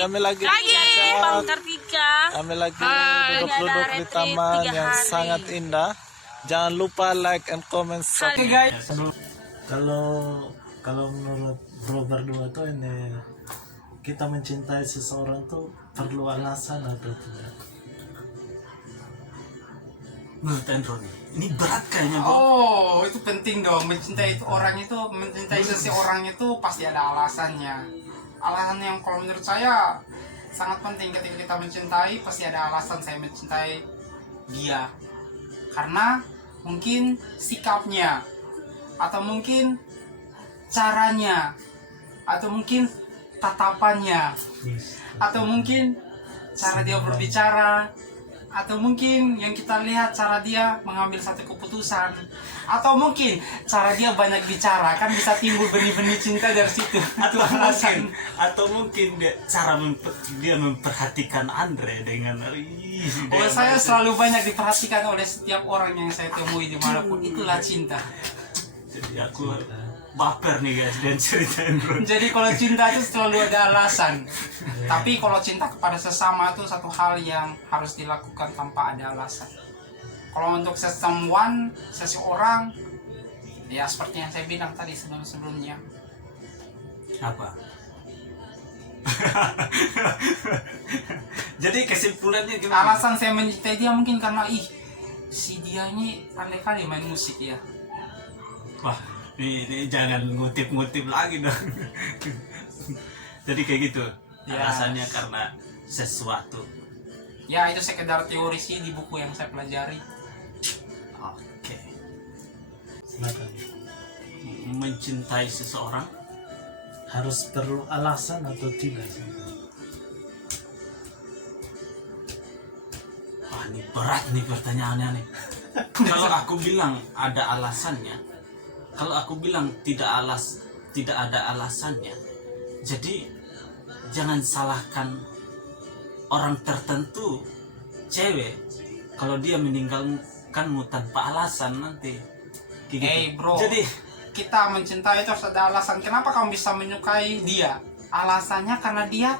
Kami lagi Bang Kartika. Kami lagi duduk-duduk di taman yang sangat indah. Jangan lupa like and comment. Oke guys. Kalau menurut bro berdua tuh ini kita mencintai seseorang tuh perlu alasan atau tidak? Menurut Andrew ini berat kayaknya bro. Oh, itu penting dong. Mencintai seseorang itu pasti ada alasannya. Alasan yang kalau menurut saya sangat penting. Ketika kita mencintai pasti ada alasan saya mencintai dia. Karena mungkin sikapnya, atau mungkin caranya, atau mungkin tatapannya, atau mungkin cara dia berbicara, atau mungkin yang kita lihat cara dia mengambil satu keputusan, atau mungkin cara dia banyak bicara, kan bisa timbul benih-benih cinta dari situ. Itu alasan. Atau mungkin dia memperhatikan Andre dengan Saya selalu banyak diperhatikan oleh setiap orang yang saya temui dimanapun. Itulah cinta. Jadi aku baper nih guys dan ceritain bro. Jadi kalau cinta itu selalu ada alasan. Tapi kalau cinta kepada sesama itu satu hal yang harus dilakukan tanpa ada alasan. Kalau untuk seseorang, ya seperti yang saya bilang tadi sebelumnya. Apa? Jadi kesimpulannya gimana? Alasan saya mencintai dia mungkin karena si dia ini pandai kali main musik ya. Wah, ini jangan ngutip-ngutip lagi dong. Jadi kayak gitu. Ya. Alasannya karena sesuatu. Ya itu sekedar teori sih di buku yang saya pelajari. Oke. Silakan. Mencintai seseorang Harus perlu alasan atau tidak sih? wah ini berat nih pertanyaannya nih. Kalau aku bilang ada alasannya, kalau aku bilang tidak ada alasannya, jadi jangan salahkan orang tertentu, cewek, kalau dia meninggalkanmu tanpa alasan nanti. Kayak gitu. Bro, Jadi kita mencintai itu harus ada alasan. Kenapa kamu bisa menyukai dia? Alasannya karena dia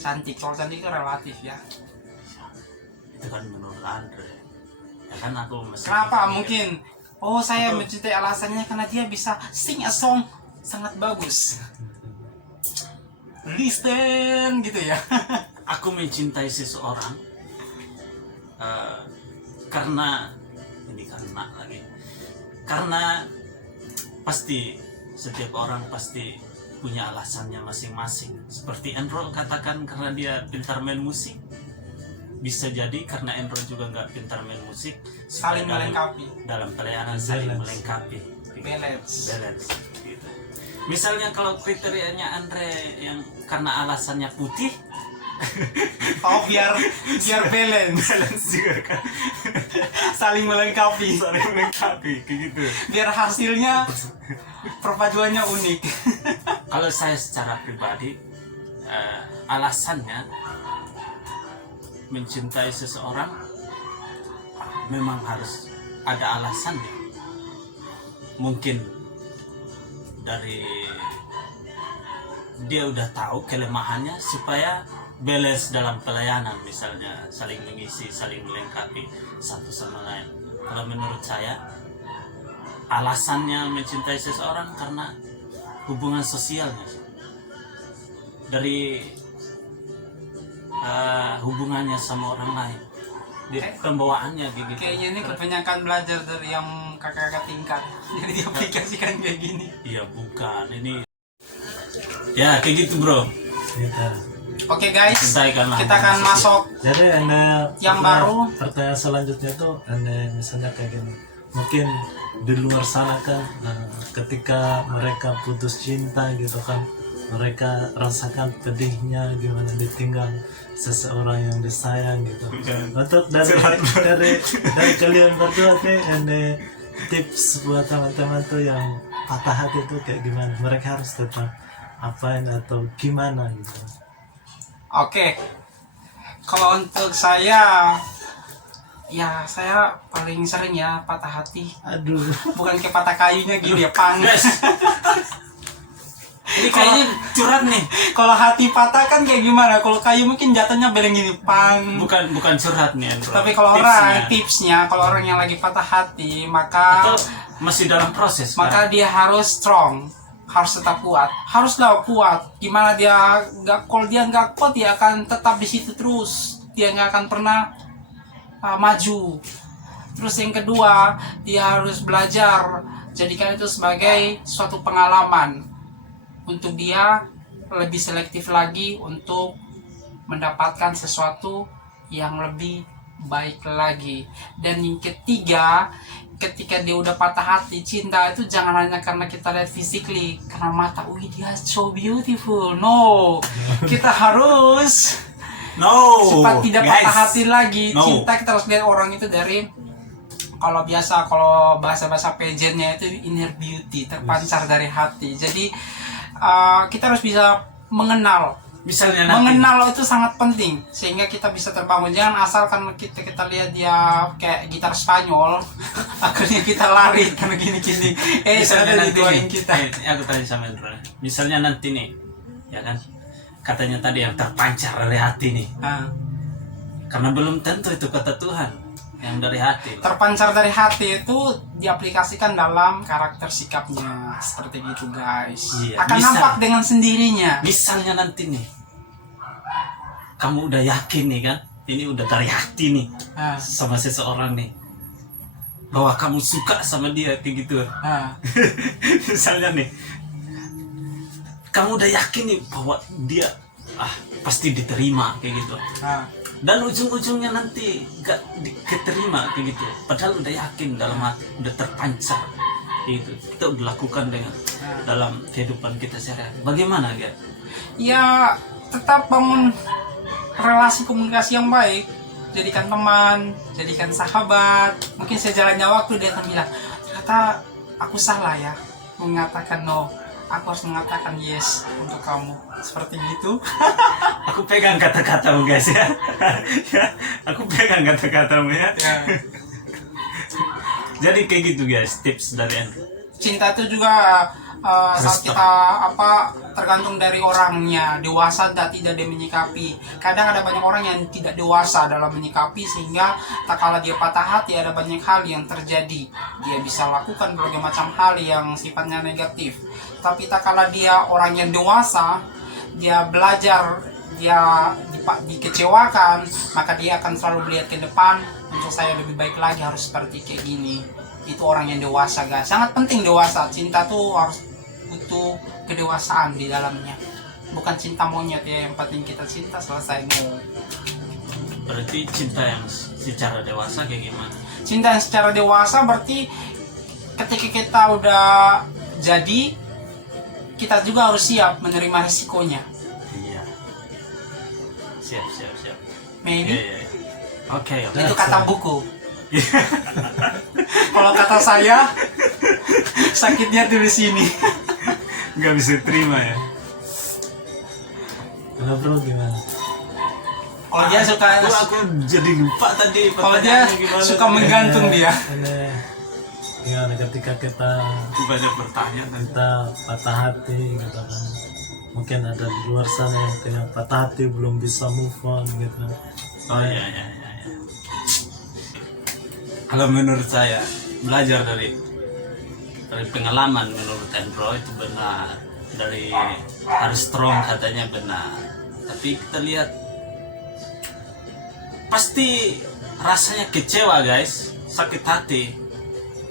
cantik. Soal cantik itu relatif ya. itu kan menurut Andre. Ya kan aku masih. Kenapa? Mungkin saya mencintai alasannya karena dia bisa sing a song sangat bagus. Listen gitu ya. Aku mencintai seseorang karena pasti setiap orang pasti punya alasannya masing-masing. Seperti Andrew katakan karena dia pintar main musik, bisa jadi karena Andrew juga nggak pintar main musik. Saling melengkapi. Dalam pelayanan saling melengkapi. Balance. Gitu. Misalnya kalau kriterianya Andre yang karena alasannya putih, biar balance. balance juga kan. Saling melengkapi. Saling melengkapi kayak gitu. Biar hasilnya perpaduannya unik. Kalau saya secara pribadi alasannya mencintai seseorang memang harus ada alasannya. Mungkin dari dia udah tahu kelemahannya supaya balance dalam pelayanan, misalnya saling mengisi, saling melengkapi satu sama lain. Kalau menurut saya alasannya mencintai seseorang karena hubungan sosialnya, dari hubungannya sama orang lain, di pembawaannya gitu. Kayaknya ini kebanyakan belajar dari yang kakak-kakak tingkat. Jadi diaplikasikan kayak gini. Iya bukan ini. Ya kayak gitu bro. Oke guys, Cintaikanlah kita akan masuk. Jadi Yang baru. Pertanyaan selanjutnya tuh misalnya kayak gini. Mungkin di luar sana kan ketika mereka putus cinta gitu kan, mereka rasakan pedihnya gimana ditinggal seseorang yang disayang gitu. Untuk dari kalian berdua nih, tips buat teman-teman tuh yang patah hati tuh kayak gimana? Mereka harus tetap apain atau gimana gitu? Oke, kalau untuk saya, ya saya paling sering ya patah hati. Aduh. Bukan kayak patah kayunya gini ya, panas. Ini kayaknya curhat nih. Kalau hati patah kan kayak gimana? Kalau kayu mungkin jatuhnya beleng gini, pang. Bukan curhat nih, Andro. Tapi kalau tipsnya, kalau orang yang lagi patah hati, maka atau masih dalam proses. maka dia harus strong, harus tetap kuat, haruslah kuat. Gimana dia kalau dia nggak kuat, dia akan tetap di situ terus, dia nggak akan pernah maju. Terus yang kedua, dia harus belajar, jadikan itu sebagai suatu pengalaman untuk dia lebih selektif lagi untuk mendapatkan sesuatu yang lebih baik lagi. Dan yang ketiga, ketika dia udah patah hati, cinta itu jangan hanya karena kita lihat physically, karena mata, wih dia so beautiful. No, kita harus supaya tidak patah hati lagi. Cinta kita harus lihat orang itu dari, kalau bahasa pageantnya itu inner beauty, terpancar dari hati. Jadi kita harus bisa mengenal. Mengenal itu sangat penting sehingga kita bisa terbangun. Jangan asalkan kita lihat dia kayak gitar Spanyol akhirnya kita lari karena gini-gini. Misalnya nanti didoain kita. Aku tanya sama Andro. Misalnya nanti nih, ya kan? Katanya tadi yang terpancar dari hati nih. Karena belum tentu itu kata Tuhan yang dari hati. Terpancar dari hati itu diaplikasikan dalam karakter sikapnya, seperti gitu guys. Iya, akan nampak dengan sendirinya. Misalnya nanti nih, kamu udah yakin nih kan, ini udah dari hati nih sama seseorang nih, bahwa kamu suka sama dia kayak gitu. Misalnya nih, kamu udah yakin nih bahwa dia pasti diterima kayak gitu. Dan ujung-ujungnya nanti gak diterima kayak gitu, padahal udah yakin dalam hati, udah terpancar kayak gitu. Kita udah lakukan dengan dalam kehidupan kita sehari-hari. Bagaimana ya? Ya tetap bangun relasi komunikasi yang baik, jadikan teman, jadikan sahabat. Mungkin sejalannya waktu dia akan bilang, ternyata aku salah ya mengatakan no, aku harus mengatakan yes untuk kamu, seperti gitu. Aku pegang kata-katamu guys ya. Aku pegang kata-katamu ya. Jadi kayak gitu guys, tips dari Andrew. Cinta itu juga saat kita tergantung dari orangnya, dewasa dan tidak dia menyikapi. Kadang ada banyak orang yang tidak dewasa dalam menyikapi, sehingga tak kala dia patah hati ada banyak hal yang terjadi. Dia bisa lakukan berbagai macam hal yang sifatnya negatif. Tapi tak kala dia orang yang dewasa, dia belajar, dia dikecewakan, maka dia akan selalu melihat ke depan, untuk saya lebih baik lagi, harus seperti kayak gini. Itu orang yang dewasa guys, sangat penting dewasa. Cinta tuh harus butuh kedewasaan di dalamnya, bukan cinta monyet ya, yang penting kita cinta selesai. Berarti cinta yang secara dewasa kayak gimana? Cinta yang secara dewasa berarti ketika kita udah jadi, kita juga harus siap menerima risikonya. Iya. Siap. Maybe. Oke. Itu kata buku. Kalau kata saya, sakitnya tuh di sini. Nggak bisa terima ya. Kalau bro gimana? Kalau dia suka, Aku jadi lupa tadi. kalau dia gimana suka menggantung dia. Gimana ketika kita banyak bertanya dan patah hati gitu kan, mungkin ada di luar sana yang punya patah hati belum bisa move on gitu. oh iya. Kalau menurut saya, belajar dari pengalaman, menurut Andro itu benar, dari harus strong katanya benar. Tapi kita lihat pasti rasanya kecewa guys, sakit hati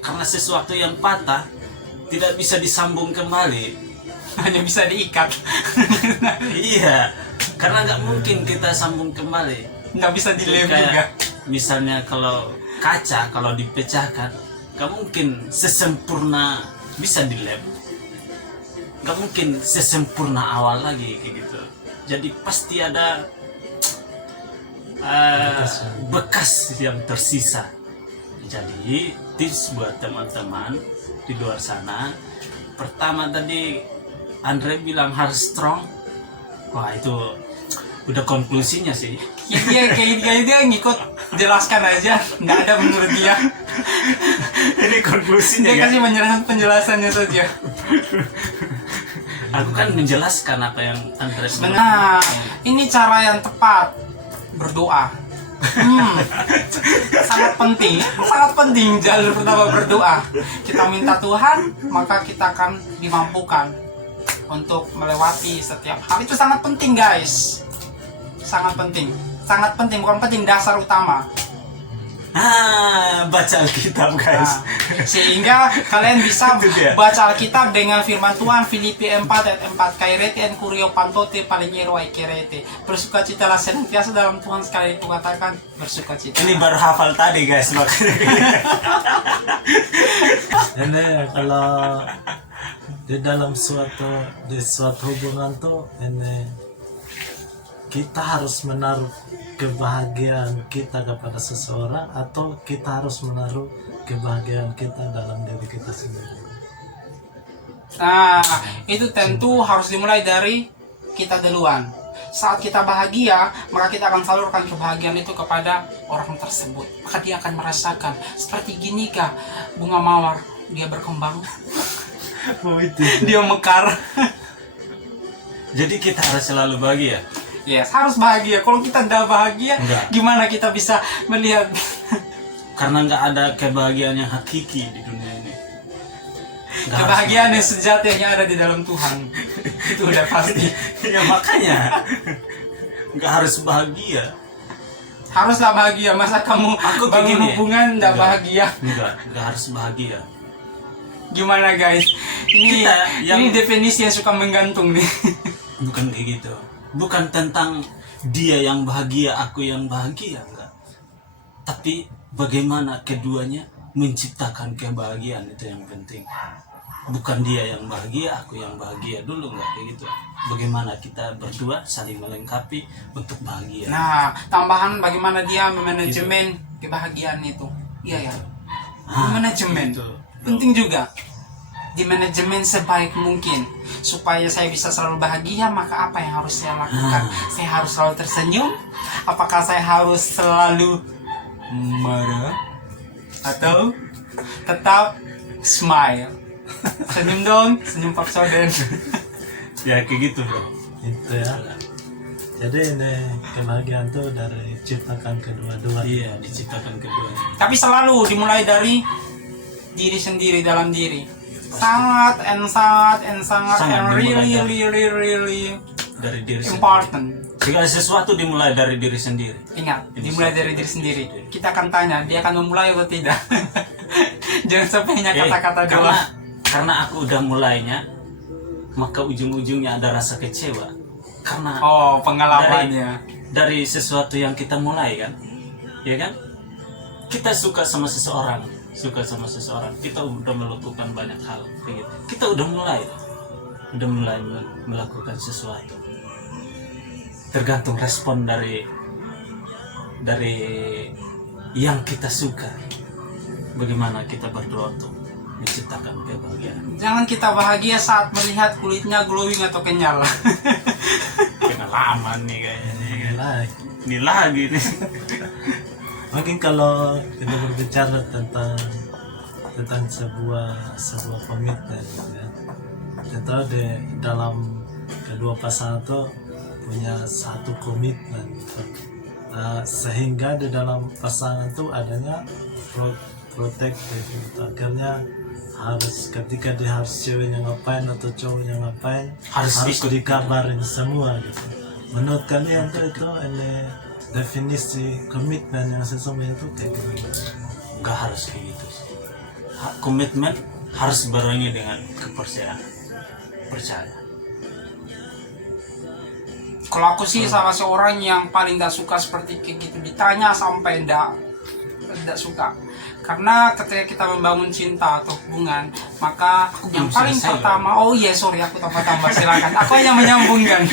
karena sesuatu yang patah tidak bisa disambung kembali, Hanya bisa diikat. iya, karena nggak mungkin kita sambung kembali. Nggak bisa dilem Kayak juga. misalnya kalau kaca, kalau dipecahkan nggak mungkin sesempurna bisa dilem, nggak mungkin sesempurna awal lagi kayak gitu. Jadi pasti ada bekas yang tersisa. Jadi tips buat teman-teman di luar sana, pertama tadi Andre bilang harus strong. Wah itu udah konklusinya sih. Ya, kayak dia ngikut, jelaskan aja, nggak ada menurut dia. Ini konklusinya Dia kan. kasih penjelasannya saja. Aku kan menjelaskan apa yang Andres Benar, ini cara yang tepat berdoa. Sangat penting jalur pertama berdoa. Kita minta Tuhan, maka kita akan dimampukan untuk melewati setiap hal. Itu sangat penting guys, sangat penting, bukan penting, dasar utama. Baca Alkitab guys. Sehingga kalian bisa Itu dia. baca Alkitab dengan firman Tuhan. Filipi 4 ayat 4, kairete en kurio pantote palingero kerete, bersukacitalah senantiasa dalam Tuhan, sekali itu katakan bersukacita. Ini baru hafal tadi guys, makanya. Ini kalau di dalam suatu hubungan tuh ini kita harus menaruh kebahagiaan kita kepada seseorang atau kita harus menaruh kebahagiaan kita dalam diri kita sendiri. Nah, itu tentu harus dimulai dari kita duluan. Saat kita bahagia, maka kita akan salurkan kebahagiaan itu kepada orang tersebut. Maka dia akan merasakan seperti gini kah bunga mawar, dia berkembang, dia mekar. Jadi kita harus selalu bahagia. Yes, harus bahagia. Kalau kita tidak bahagia, Enggak. gimana kita bisa melihat? Karena nggak ada kebahagiaan yang hakiki di dunia ini. Nggak harus Kebahagiaan yang bahagia. sejati hanya ada di dalam Tuhan. Itu udah pasti. Ya makanya nggak harus bahagia. Haruslah bahagia. Masa kamu Aku bangun begini. hubungan tidak Enggak. bahagia? Nggak harus bahagia. Gimana guys? Ini Kita yang- ini definisi yang suka menggantung nih. Bukan kayak gitu. Bukan tentang dia yang bahagia, aku yang bahagia, enggak. Tapi bagaimana keduanya menciptakan kebahagiaan, itu yang penting. Bukan dia yang bahagia, aku yang bahagia dulu, enggak kayak gitu. Bagaimana kita berdua saling melengkapi untuk bahagia. Nah, tambahan bagaimana dia memanajemen kebahagiaan itu. Iya ya. Manajemen gitu. penting juga. Di manajemen sebaik mungkin supaya saya bisa selalu bahagia. Maka apa yang harus saya lakukan? Saya harus selalu tersenyum? Apakah saya harus selalu marah atau tetap smile? Senyum dong, senyum Pak Soden. Ya kayak gitu bro. Itu ya. Jadi ini kebahagiaan tuh dari ciptakan kedua-dua. Iya, diciptakan keduanya. Tapi selalu dimulai dari diri sendiri, dalam diri. Sangat dimulai really dari diri sendiri. important. Segala sesuatu dimulai dari diri sendiri. Ingat, dimulai dari diri sendiri. Kita akan tanya, dia akan memulai atau tidak. Jangan sampai hanya kata-kata doang. Karena aku udah mulainya, maka ujung-ujungnya ada rasa kecewa. Karena Oh, pengalamannya. dari sesuatu yang kita mulai kan, ya kan? Kita suka sama seseorang, kita udah melakukan banyak hal, kayak gitu. Kita udah mulai melakukan sesuatu. Tergantung respon dari yang kita suka. Bagaimana kita berdoa untuk menciptakan kebahagiaan. Jangan kita bahagia saat melihat kulitnya glowing atau kenyal. Pengalaman nih kayaknya. Nah, Ini lagi nih. mungkin kalau kita berbicara tentang sebuah komitmen, ya. Kita di dalam kedua pasangan itu punya satu komitmen, gitu. Sehingga di dalam pasangan itu adanya protektif, gitu. Akhirnya harus ketika dia harus ceweknya ngapain atau cowoknya ngapain Harus ikut. dikabarin semua gitu. Menurut kalian tuh itu ini definisi komitmen yang sesungguhnya itu kayak gimana? Nggak harus kayak gitu sih. Komitmen harus barengi dengan kepercayaan. Percaya. Kalau aku sih salah seorang yang paling gak suka seperti kayak gitu, ditanya sampai tidak suka. Karena ketika kita membangun cinta atau hubungan, maka yang belum paling selesai, pertama, oh iya sorry aku tambah-tambah silakan. Aku hanya menyambungkan.